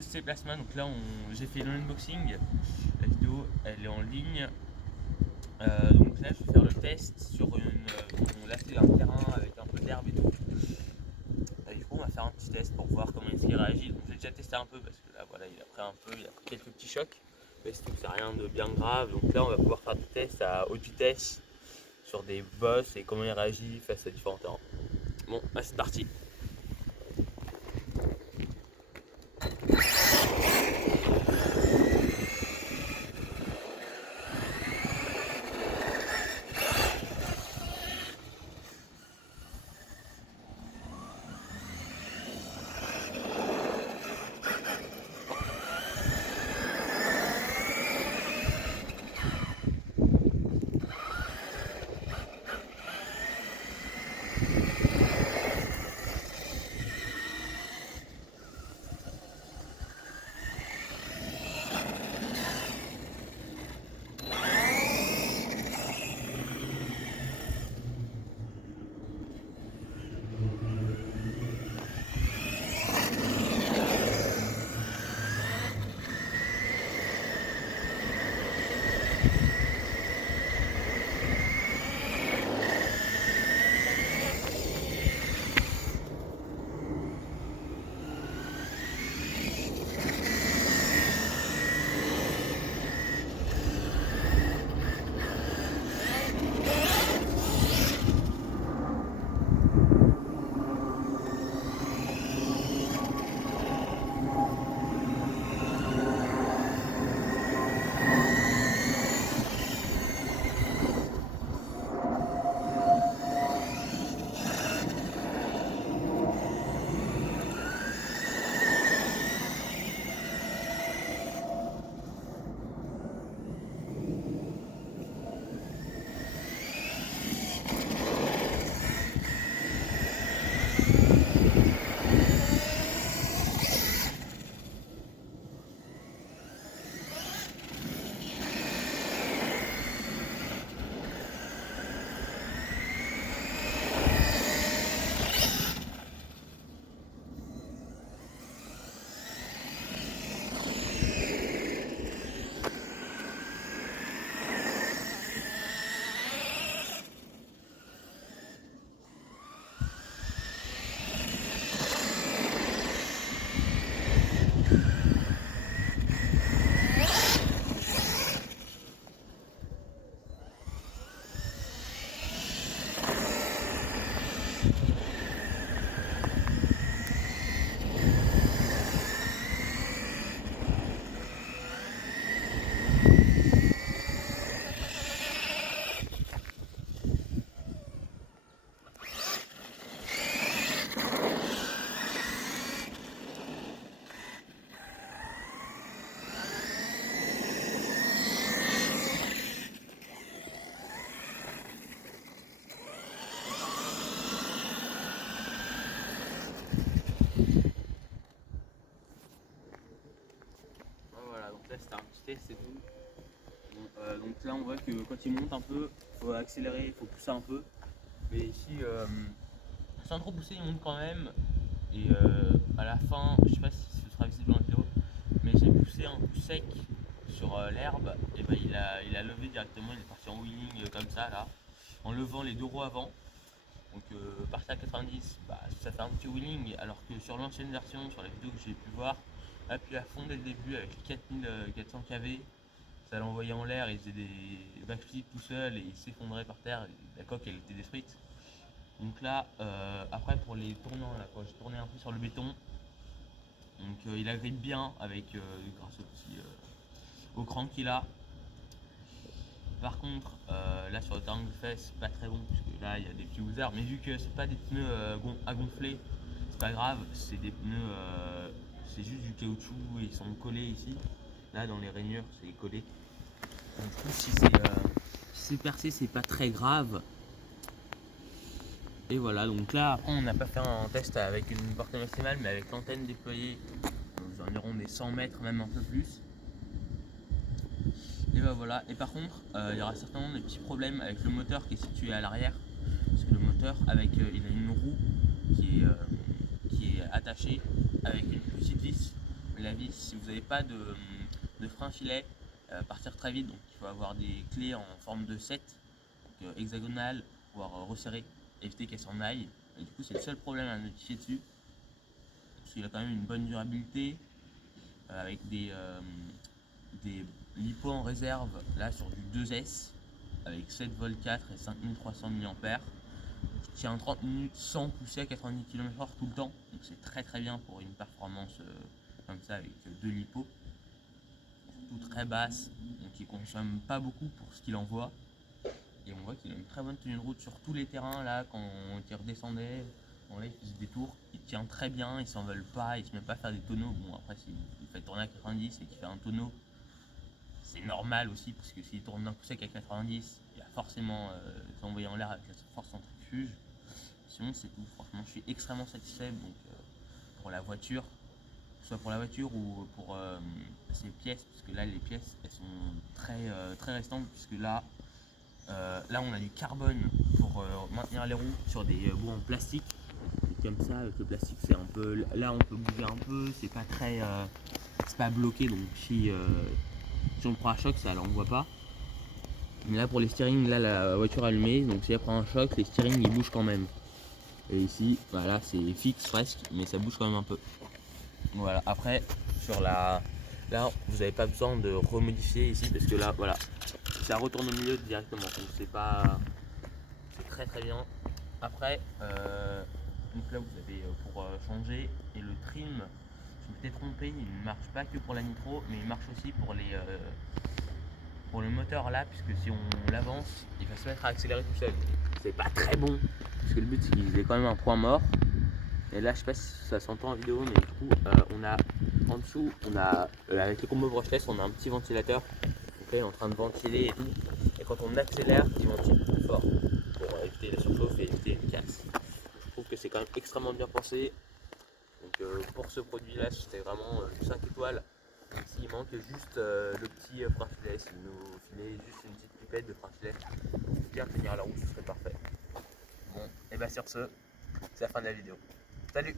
Testé Plasma, donc là j'ai fait l'unboxing, la vidéo elle est en ligne. Donc là je vais faire le test sur là c'est un terrain avec un peu d'herbe et tout. Du coup on va faire un petit test pour voir comment il réagit. Donc j'ai déjà testé un peu parce que là voilà il a pris quelques petits chocs, mais c'est rien de bien grave. Donc là on va pouvoir faire des tests à haute vitesse sur des bosses et comment il réagit face à différents terrains. Bon là c'est parti. Voilà, donc là c'était un petit test et tout. Donc là on voit que quand il monte un peu, il faut accélérer, il faut pousser un peu. Mais ici, sans trop pousser, il monte quand même. Et à la fin, je sais pas si ce sera visible en vidéo, mais j'ai poussé un coup sec sur l'herbe. Et ben il a levé directement, il est parti en wheeling comme ça là, en levant les deux roues avant. Donc partir à 90, bah, ça fait un petit wheeling, alors que sur l'ancienne version, sur la vidéo que j'ai pu voir, appuyé à fond dès le début avec 4400 kV, ça l'envoyait en l'air, il faisait des backflips tout seul et il s'effondrait par terre, la coque elle était détruite. Donc là, après pour les tournants, là, quand j'ai tourné un peu sur le béton, donc il agrippe bien avec grâce au petit au cran qu'il a. Par contre, là sur le terrain que je fais, c'est pas très bon parce que là il y a des petits housards, mais vu que c'est pas des pneus à gonfler, c'est pas grave, c'est des pneus, c'est juste du caoutchouc et ils sont collés ici. Là dans les rainures, c'est collé. Donc, du coup, si c'est percé, c'est pas très grave. Et voilà, donc là après on n'a pas fait un test avec une portée maximale, mais avec l'antenne déployée aux environs des 100 mètres, même un peu plus. Et bah voilà, et par contre il y aura certainement des petits problèmes avec le moteur qui est situé à l'arrière, parce que le moteur il a une roue qui est attachée avec une petite vis la vis, si vous n'avez pas de frein filet, partir très vite, donc il faut avoir des clés en forme de 7, donc, hexagonale, voire resserrée, éviter qu'elle s'en aille. Et du coup c'est le seul problème à notifier dessus, parce qu'il a quand même une bonne durabilité, avec des LiPo en réserve, là sur du 2S, avec 7 v 4 et 5300 mAh. Je tiens 30 minutes sans pousser à 90 km/h tout le temps, donc c'est très très bien pour une performance comme ça avec 2 LiPo, surtout très basse, donc il consomme pas beaucoup pour ce qu'il envoie. Et on voit qu'il a une très bonne tenue de route sur tous les terrains. Là, quand il redescendait, bon, là il faisait des tours, il tient très bien, il s'envole pas, il se met pas à faire des tonneaux. Bon, après, s'il fait tourner à 90 et qu'il fait un tonneau, c'est normal aussi, parce que s'il tourne d'un coup sec à 90, il va forcément s'envoyer en l'air avec la force centrifuge. Sinon, c'est tout. Franchement, je suis extrêmement satisfait. Donc, pour la voiture, soit pour la voiture ou pour ses pièces, parce que là, les pièces, elles sont très restantes, puisque là, on a du carbone pour maintenir les roues sur des bouts en plastique. Et comme ça, avec le plastique, c'est un peu. Là, on peut bouger un peu, c'est pas très. C'est pas bloqué, donc si on prend un choc, ça l'envoie pas. Mais là, pour les steering, là, la voiture est allumée, donc si elle prend un choc, les steering ils bougent quand même. Et ici, voilà, c'est fixe presque, mais ça bouge quand même un peu. Voilà, après, sur la. Là, vous n'avez pas besoin de remodifier ici, parce que là, voilà, ça retourne au milieu directement. Donc, c'est pas. C'est très très bien. Après, donc là, vous avez pour changer, et le trim, je m'étais trompé, il ne marche pas que pour la nitro, mais il marche aussi pour pour le moteur là, puisque si on l'avance, il va se mettre à accélérer tout seul. C'est pas très bon, parce que le but c'est qu'il ait quand même un point mort. Et là, je sais pas si ça s'entend en vidéo, mais du coup, on a en dessous, on a avec le combo brushless, on a un petit ventilateur. Donc là, il est en train de ventiler et tout. Et quand on accélère, il ventile plus fort pour éviter la surchauffe et éviter une casse. Donc, je trouve que c'est quand même extrêmement bien pensé. Donc pour ce produit-là, c'était vraiment 5 étoiles. S'il manque juste le petit frein filet, s'il nous filait juste une petite pipette de frein filet pour bien tenir la roue, ce serait parfait. Bon, et bien sur ce, c'est la fin de la vidéo. Salut!